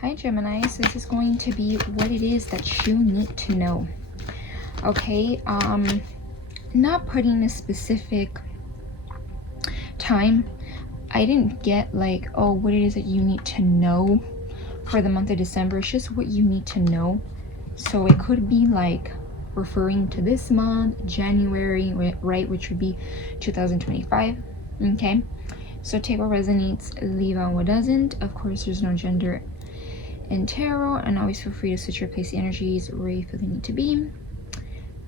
Hi Gemini, so this is going to be what it is that you need to know. Okay, not putting a specific time. I didn't get like, oh, what it is that you need to know for the month of December. It's just what you need to know. So it could be like referring to this month, January, right, which would be 2025. Okay, so take what resonates, leave out what doesn't. Of course, there's no gender in tarot, and always feel free to switch or place the energies where you feel they need to be.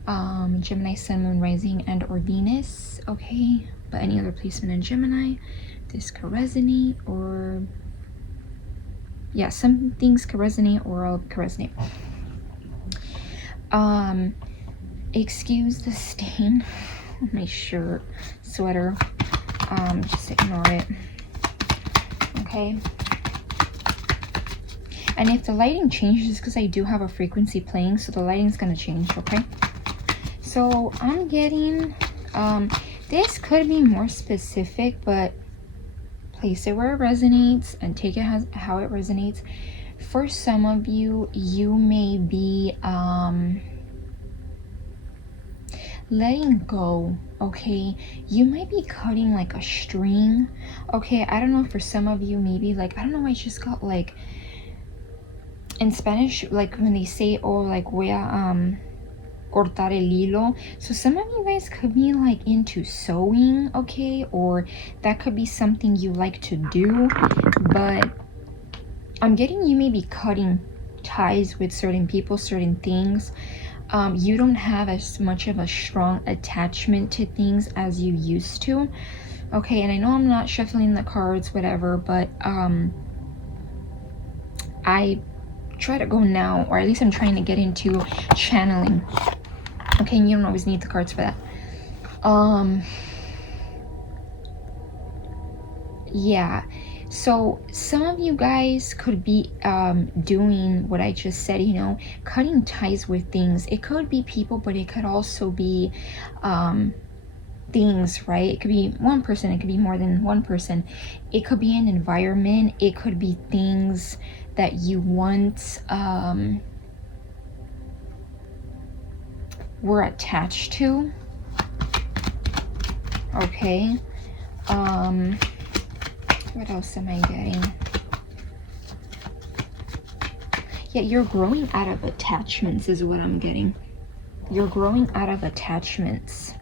Gemini, Sun, Moon, Rising, and or Venus. Okay, but any other placement in Gemini, this could resonate, or yeah, some things could resonate or all could resonate. Excuse the stain on my shirt, sweater. Just ignore it. Okay. And if the lighting changes, because I do have a frequency playing, so the lighting's gonna change, okay? So I'm getting, this could be more specific, but place it where it resonates and take it how it resonates. For some of you, you may be letting go, okay? You might be cutting like a string, okay? I don't know, for some of you, maybe like, I don't know, I just got like, in Spanish, like when they say, oh, like voy a cortar el hilo. So some of you guys could be like into sewing, okay? Or that could be something you like to do, but I'm getting you may be cutting ties with certain people, certain things. You don't have as much of a strong attachment to things as you used to, okay? And I know I'm not shuffling the cards, whatever, but I try to go now, or at least I'm trying to get into channeling, okay? And you don't always need the cards for that. Yeah, so some of you guys could be doing what I just said, you know, cutting ties with things. It could be people, but it could also be things, right? It could be one person, it could be more than one person, it could be an environment, it could be things that you once were attached to, okay? What else am I getting? Yeah, you're growing out of attachments is what I'm getting. You're growing out of attachments.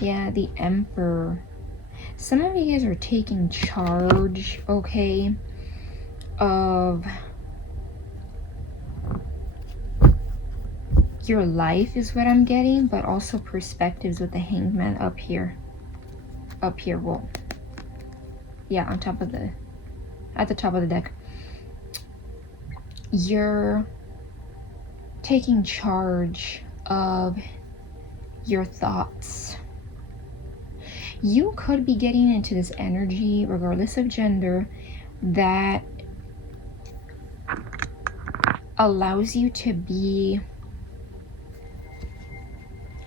Yeah, the Emperor. Some of you guys are taking charge, okay, of your life is what I'm getting, but also perspectives with the Hangman up here. Up here, well, yeah, on top of the, at the top of the deck. You're taking charge of your thoughts. You could be getting into this energy, regardless of gender, that allows you to be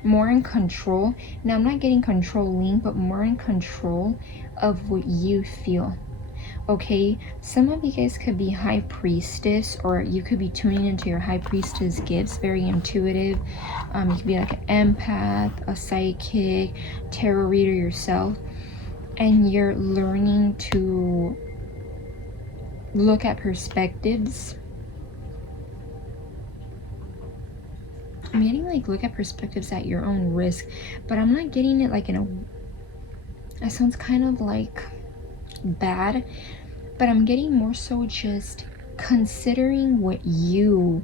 more in control. Now, I'm not getting controlling, but more in control of what you feel, okay? Some of you guys could be High Priestess, or you could be tuning into your High Priestess gifts, very intuitive. You could be like an empath, a psychic, tarot reader yourself, and you're learning to look at perspectives. I'm getting like look at perspectives at your own risk, but I'm not getting it like in a, it sounds kind of like bad, but I'm getting more so just considering what you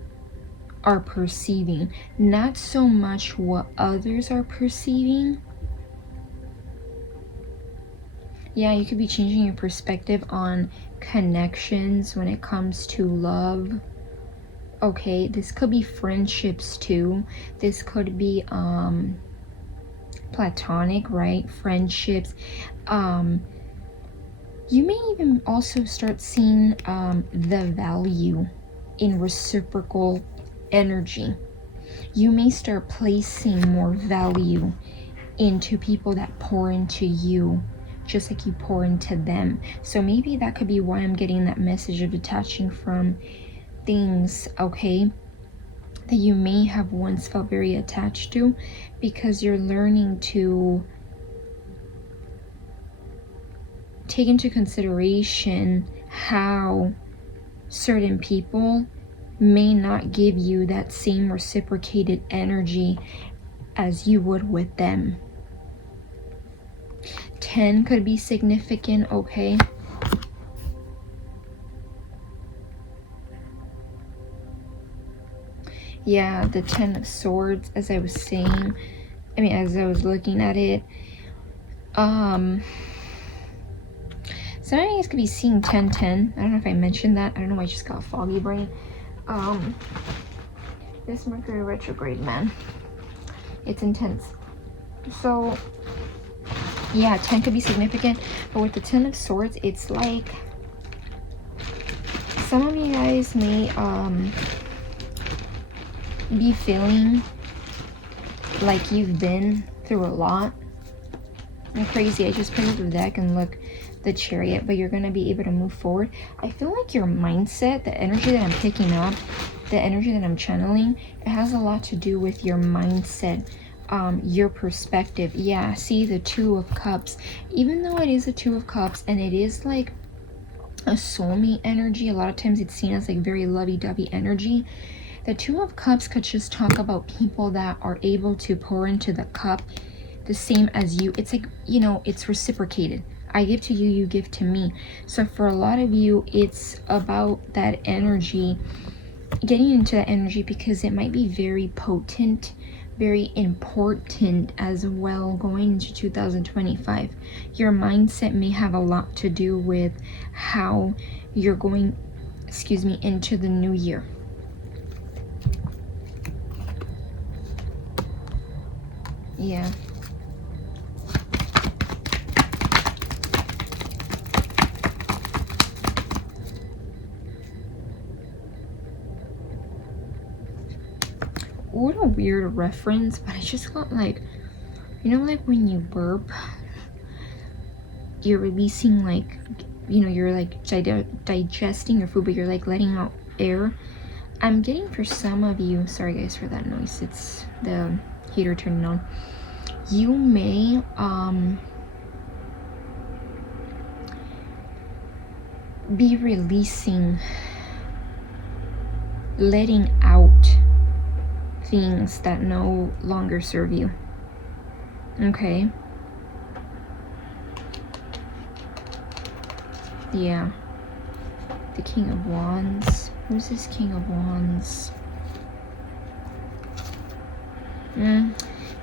are perceiving, not so much what others are perceiving. Yeah, you could be changing your perspective on connections when it comes to love. Okay, this could be friendships too. This could be platonic, right? Friendships. You may even also start seeing the value in reciprocal energy. You may start placing more value into people that pour into you just like you pour into them. So maybe that could be why I'm getting that message of detaching from things, okay, that you may have once felt very attached to, because you're learning to take into consideration how certain people may not give you that same reciprocated energy as you would with them. 10 could be significant, okay? Yeah, the 10 of Swords, as I was saying, as I was looking at it, some of you guys could be seeing 10-10. I don't know if I mentioned that. I don't know why I just got a foggy brain. This Mercury retrograde, man, it's intense. So yeah, 10 could be significant, but with the 10 of Swords, it's like some of you guys may be feeling like you've been through a lot. I'm crazy. I just picked up the deck and look, the Chariot, but you're going to be able to move forward. I feel like your mindset, the energy that I'm picking up, the energy that I'm channeling, it has a lot to do with your mindset, your perspective. Yeah, see the Two of Cups. Even though it is a Two of Cups and it is like a soulmate energy, a lot of times it's seen as like very lovey-dovey energy. The Two of Cups could just talk about people that are able to pour into the cup the same as you. It's like, you know, it's reciprocated. I give to you, you give to me. So for a lot of you, it's about that energy, getting into that energy, because it might be very potent, very important as well going into 2025. Your mindset may have a lot to do with how you're going, into the new year. Yeah. What a weird reference, but I just got like, you know, like when you burp, you're releasing like, you know, you're like digesting your food, but you're like letting out air. I'm getting for some of you, sorry guys for that noise, it's the heater turning on. You may be releasing, letting out things that no longer serve you. Okay. Yeah. The King of Wands. Who's this King of Wands?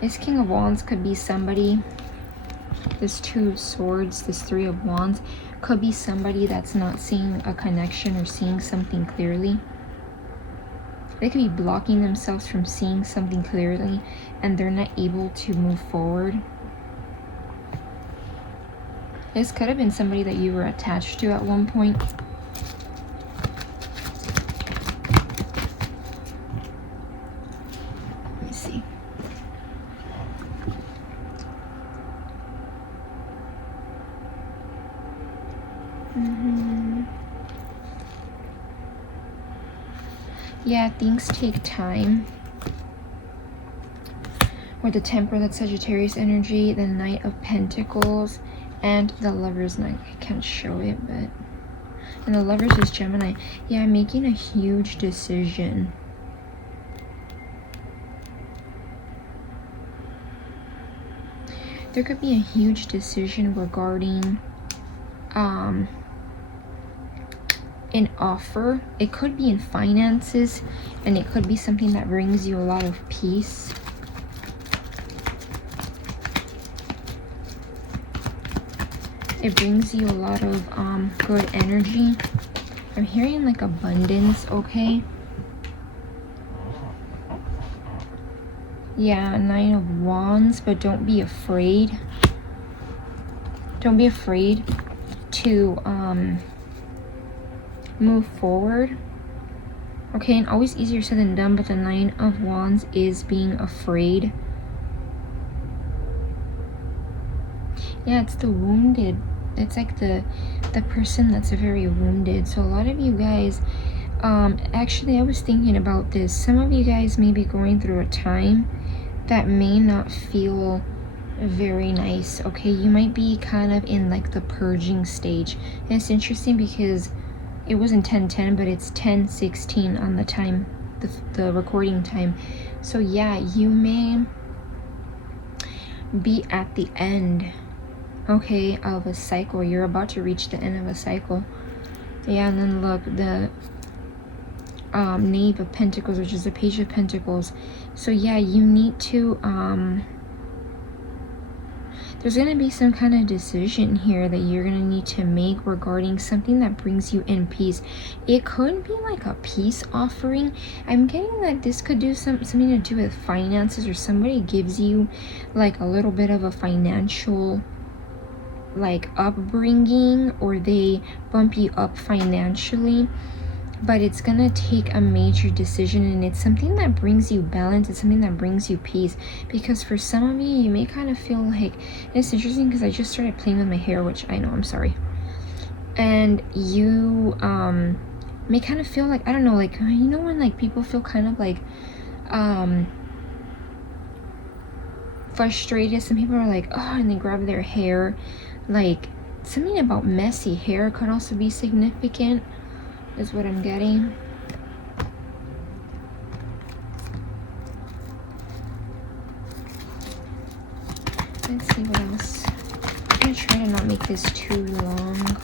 This King of Wands could be somebody. This Two of Swords, this Three of Wands could be somebody that's not seeing a connection or seeing something clearly. They could be blocking themselves from seeing something clearly, and they're not able to move forward. This could have been somebody that you were attached to at one point. Let me see. Yeah, things take time. With the Temperance, that's Sagittarius energy, the Knight of Pentacles, and the Lover's Knight. I can't show it, but... And the Lover's is Gemini. Yeah, I'm making a huge decision. There could be a huge decision regarding an offer. It could be in finances, and it could be something that brings you a lot of peace. It brings you a lot of good energy. I'm hearing like abundance, okay? Yeah, Nine of Wands, but don't be afraid. Don't be afraid to move forward. Okay, and always easier said than done, but the Nine of Wands is being afraid. Yeah, it's the wounded. It's like the person that's very wounded. So a lot of you guys, actually I was thinking about this. Some of you guys may be going through a time that may not feel very nice. Okay, you might be kind of in like the purging stage. And it's interesting because it wasn't 10:10, but it's 10:16 on the time, the recording time. So yeah, you may be at the end, okay, of a cycle. You're about to reach the end of a cycle. Yeah, and then look, the Knave of Pentacles, which is the Page of Pentacles. So yeah, you need to there's going to be some kind of decision here that you're going to need to make regarding something that brings you in peace. It could be like a peace offering. I'm getting that this could do something to do with finances, or somebody gives you like a little bit of a financial like upbringing, or they bump you up financially. But it's gonna take a major decision, and it's something that brings you balance. It's something that brings you peace, because for some of you, you may kind of feel like, it's interesting because I just started playing with my hair, which I know, I'm sorry, and you may kind of feel like, I don't know, like, you know when like people feel kind of like frustrated. Some people are like, oh, and they grab their hair. Like, something about messy hair could also be significant, is what I'm getting. Let's see what else. I'm gonna try to not make this too long.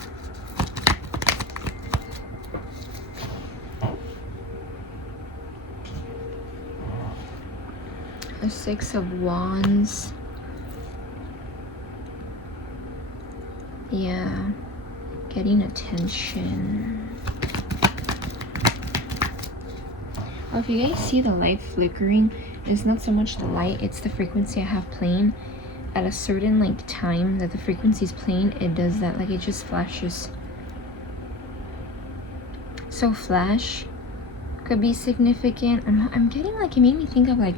The Six of Wands. Yeah, getting attention. Oh, if you guys see the light flickering, it's not so much the light, it's the frequency I have playing. At a certain like time that the frequency is playing, it does that, like it just flashes. So flash could be significant. I'm getting like, it made me think of like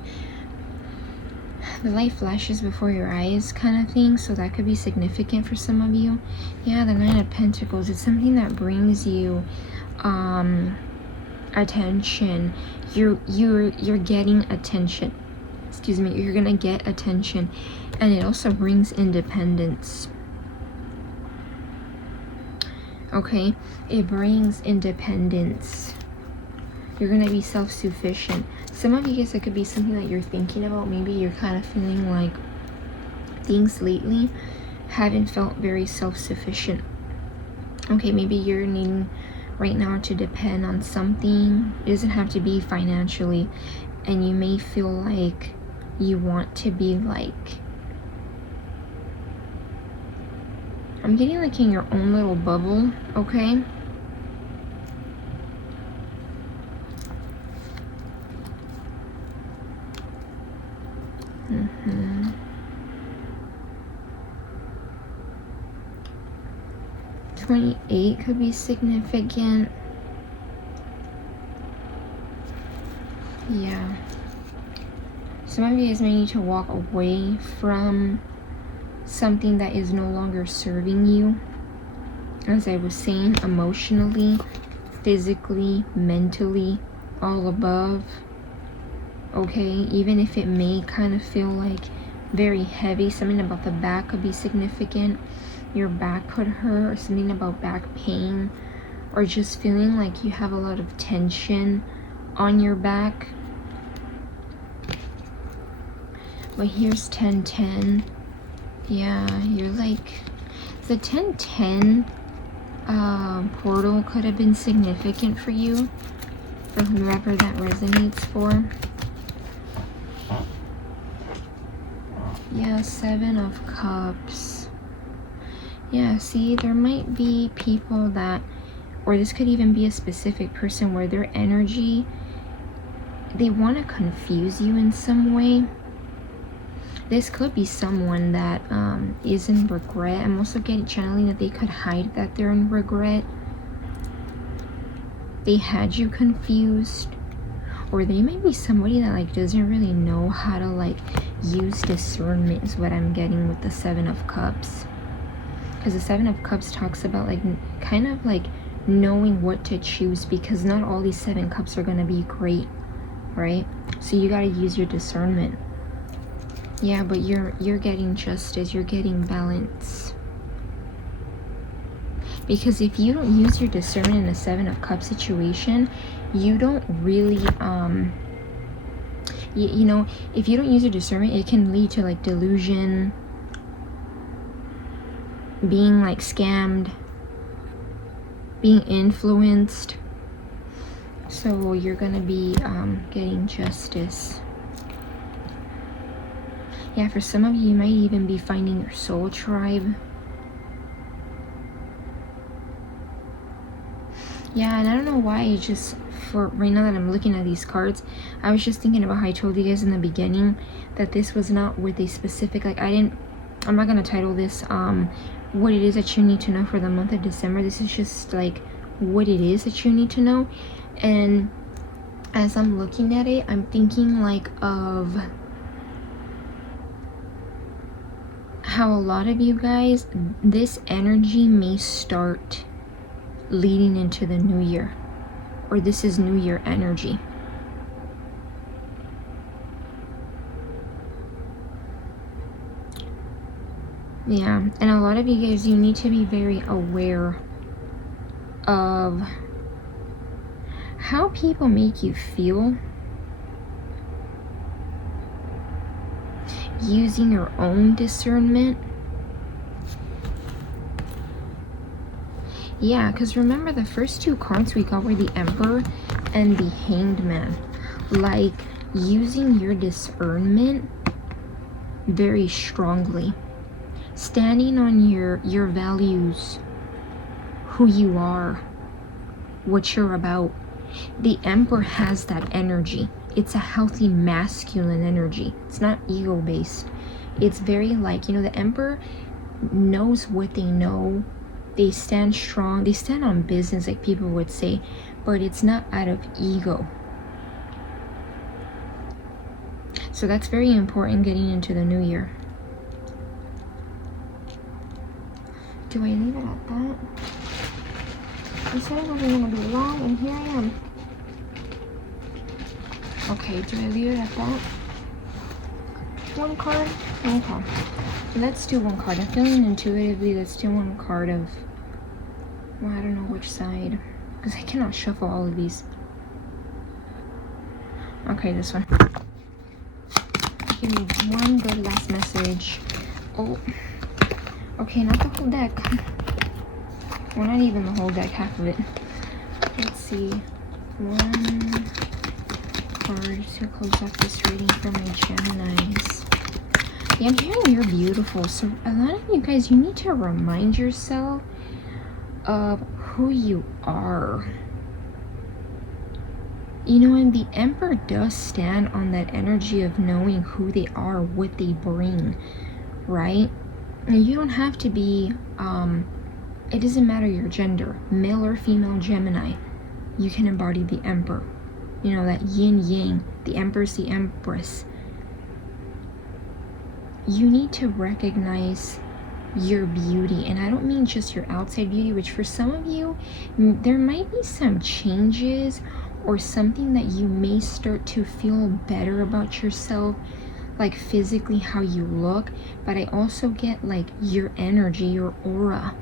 the light flashes before your eyes kind of thing, so that could be significant for some of you. Yeah, the Nine of Pentacles, it's something that brings you attention. You're getting attention. Excuse me, you're gonna get attention, and it also brings independence. Okay, it brings independence. You're gonna be self-sufficient. Some of you guys, it could be something that you're thinking about. Maybe you're kind of feeling like things lately haven't felt very self-sufficient. Okay, maybe you're needing right now to depend on something. It doesn't have to be financially, and you may feel like you want to be like, I'm getting like in your own little bubble, okay? Mm-hmm. $28 could be significant. Yeah. Some of you guys may need to walk away from something that is no longer serving you. As I was saying, emotionally, physically, mentally, all above. Okay, even if it may kind of feel like very heavy, something about the back could be significant. Your back could hurt, or something about back pain, or just feeling like you have a lot of tension on your back. But here's 1010. Yeah, you're like, the 1010 portal could have been significant for you, for whoever that resonates for. Yeah, Seven of Cups. Yeah, see, there might be people that, or this could even be a specific person where their energy, they want to confuse you in some way. This could be someone that is in regret. I'm also getting channeling that they could hide that they're in regret. They had you confused. Or they might be somebody that like doesn't really know how to like use discernment, is what I'm getting with the Seven of Cups. because the Seven of Cups talks about like kind of like knowing what to choose, because not all these 7 cups are going to be great, right? So you got to use your discernment. Yeah, but you're getting justice, you're getting balance. Because if you don't use your discernment in a 7 of Cups situation, you don't really you know, if you don't use your discernment, it can lead to like delusion, being like scammed, being influenced. So you're gonna be getting justice. Yeah, for some of you, you might even be finding your soul tribe. Yeah, and I don't know why, it's just for right now that I'm looking at these cards, I was just thinking about how I told you guys in the beginning that this was not with a specific, like I'm not gonna title this what it is that you need to know for the month of December. This is just like what it is that you need to know. And as I'm looking at it, I'm thinking like of how a lot of you guys, this energy may start leading into the new year, or this is new year energy. Yeah, and a lot of you guys, you need to be very aware of how people make you feel, using your own discernment. Yeah, because remember the first 2 cards we got were the Emperor and the Hanged Man. Like, using your discernment very strongly. Standing on your values, who you are, what you're about. The Emperor has that energy. It's a healthy masculine energy. It's not ego-based. It's very like, you know, the Emperor knows what they know. They stand strong. They stand on business, like people would say, but it's not out of ego. So that's very important getting into the new year. Do I leave it at that? I said it wasn't going to be long, and here I am. Okay, do I leave it at that? 1 card? Okay. Let's do 1 card. I'm feeling intuitively, let's do 1 card of, well, I don't know which side, because I cannot shuffle all of these. Okay, this one. Give me 1 good last message. Oh, okay, not the whole deck. Well, not even the whole deck, half of it. Let's see. 1 card to close off this reading for my Geminis. Yeah, I'm hearing you're beautiful. So a lot of you guys, you need to remind yourself of who you are. You know, and the Emperor does stand on that energy of knowing who they are, what they bring, right? And you don't have to be, it doesn't matter your gender, male or female Gemini, you can embody the Emperor. You know, that yin yang, the Empress, the Empress. You need to recognize your beauty, and I don't mean just your outside beauty, which for some of you, there might be some changes or something that you may start to feel better about yourself, like physically how you look, but I also get like your energy, your aura.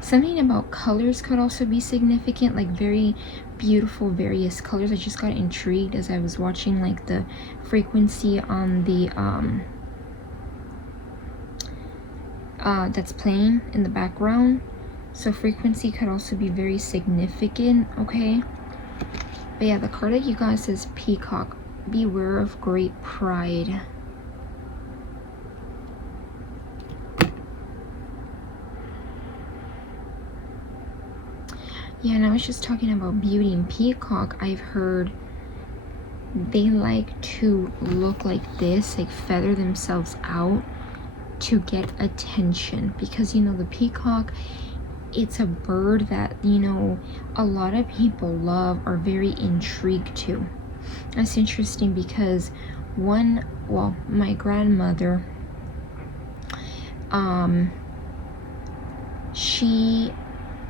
Something about colors could also be significant, like very beautiful various colors. I just got intrigued as I was watching like the frequency on the that's playing in the background. So frequency could also be very significant, okay? But yeah, the card that you got says Peacock. Beware of great pride. Yeah, and I was just talking about beauty and peacock. I've heard they like to look like this, like feather themselves out to get attention, because you know the peacock, it's a bird that, you know, a lot of people love, are very intrigued to. That's interesting because one well, my grandmother, she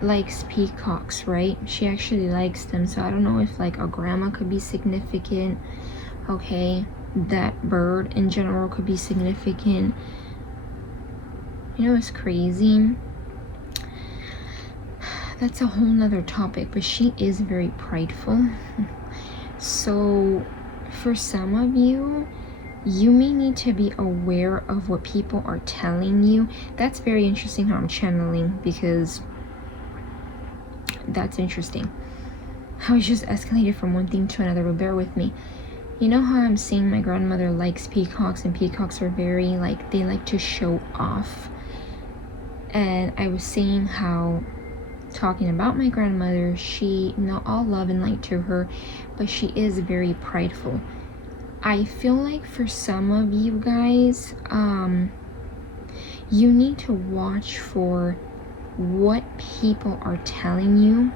likes peacocks, right? She actually likes them. So I don't know if like a grandma could be significant. Okay, that bird in general could be significant. You know, it's crazy. That's a whole nother topic, but she is very prideful. So for some of you, you may need to be aware of what people are telling you. That's very interesting how I'm channeling, because that's interesting. How it just escalated from one thing to another, but bear with me. You know how I'm saying my grandmother likes peacocks, and peacocks are very, like, they like to show off. And I was saying how, talking about my grandmother, she, not all love and light to her, but she is very prideful. I feel like for some of you guys, you need to watch for what people are telling you.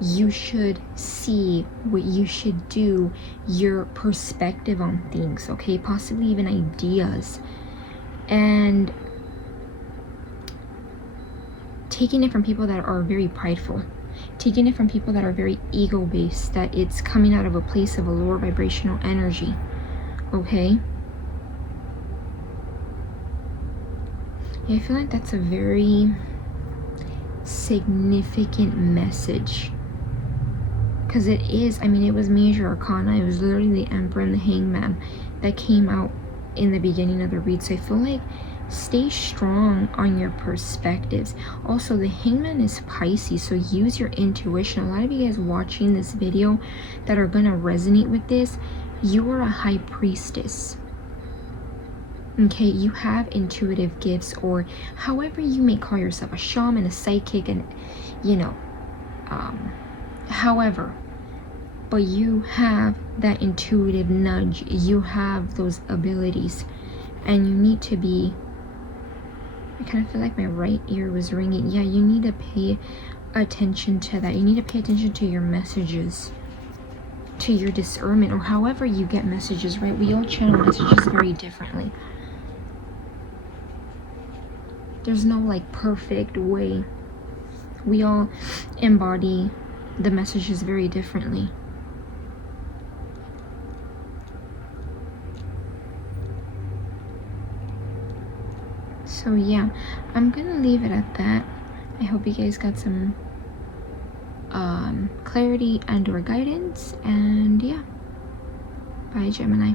You should see what you should do, your perspective on things, okay? Possibly even ideas. And taking it from people that are very prideful, taking it from people that are very ego-based, that it's coming out of a place of a lower vibrational energy, okay? I feel like that's a very significant message, because it is. I mean, it was major arcana. It was literally the Emperor and the Hangman that came out in the beginning of the read. So I feel like stay strong on your perspectives. Also, the Hangman is Pisces, so use your intuition. A lot of you guys watching this video that are gonna resonate with this, you are a high priestess. Okay, you have intuitive gifts, or however you may call yourself, a shaman, a psychic, and you know, however, but you have that intuitive nudge, you have those abilities, and you need to be, I kind of feel like my right ear was ringing. Yeah, you need to pay attention to that. You need to pay attention to your messages, to your discernment, or however you get messages, right? We all channel messages very differently. There's no like perfect way. We all embody the messages very differently. So yeah, I'm gonna leave it at that. I hope you guys got some clarity and or guidance, and yeah, bye Gemini.